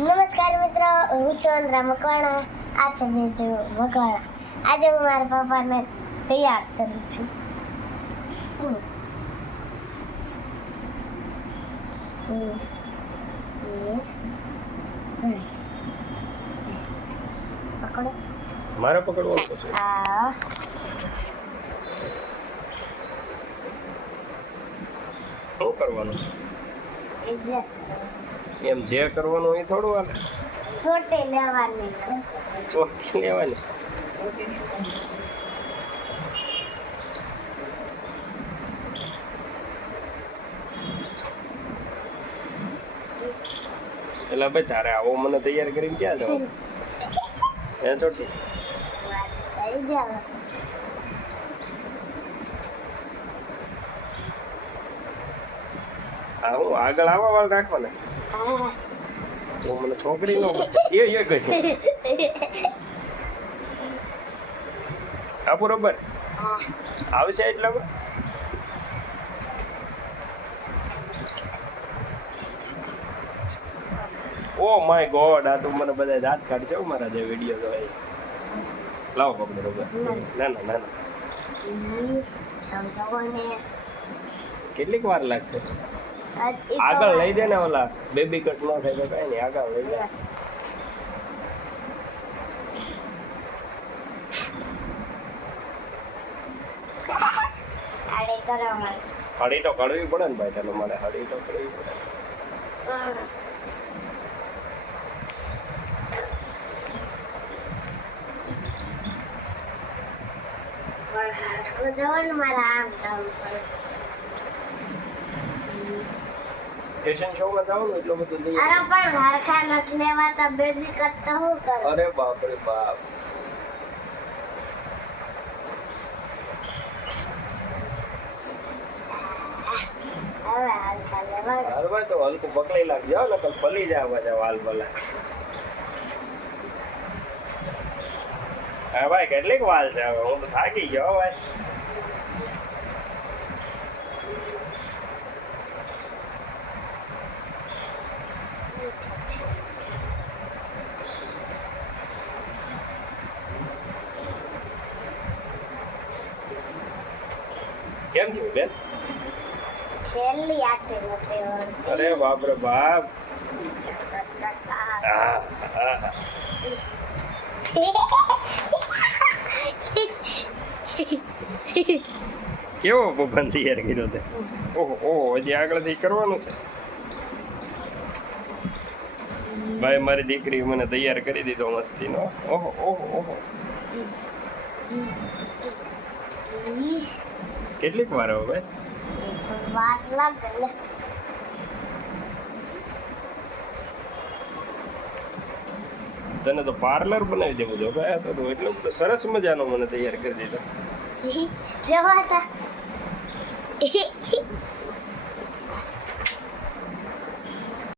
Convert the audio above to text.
નમસ્કાર મિત્રો, હું છું અંદ્રા મકવાણા. આ છે બીજુ મકવાણા. આજે હું મારા પપ્પાને તૈયાર કરું છું. પકડો. મારે પકડવાનું છે. આ શું કરવાનું એક્ઝેક્ટ એમ જે કરવાનું એ થોડું હાલે. ચોટે લેવાની. ચોટી લેવાની. એટલે ભાઈ તારે આવો મને તૈયાર કરીને ક્યાં જવાનું હે ચોટી? થઈ જાવ. હા હું આગળ આવા વાળ રાખવાના. હા. તો મને છોકરી નો એ ગઈ હા બરોબર હા. આવશે એટલે ઓ માય ગોડ આ તો મને બધા દાંત કાઢશે હો મારા જે વિડીયો જોય. લાવો પકડો બરોબર. ના ના ના ના કેટલીક વાર લાગશે? આગળ લઈ દે ને ઓલા બેબી કટ ન થાય તો કઈ નહીં આગળ લઈ દે. હળી તો કડવી પડે ને ભાઈ તને મારે હળી તો કડવી પડે. ફેશન શો માં જાવ ને એટલો બધો નહીં. અરે પણ હરખા નથી લેવાતા. બેબી કટ તો શું કરું? અરે બાપ રે બાપ. હવે હરખા લેવા. હાલમાં તો હલકું પકડી લાગજો ને તો પલી જાય પાછા વાલ ભલા. હા ભાઈ કેટલીક વાલ છે હવે હું તો થાકી ગયો ભાઈ. કેમ થયું બેન? છેલ્લી આટલી નથી હોતી. અરે બાપ રે બાપ. કેવો પપ્પાને તૈયાર કર્યો તે? ઓહો ઓહો હજી આગળથી કરવાનું છે ભાઈ. મારી દીકરી મને તૈયાર કરી દીધો મસ્તીનો. ઓહો ઓહો ઓહો કેટલીક વાર હવે વાર લાગે. તને તો પાર્લર બનાવી દેવું જો ભાઈ. તો એટલો બધો સરસ મજાનો મને તૈયાર કરી દીધો. જવા તા.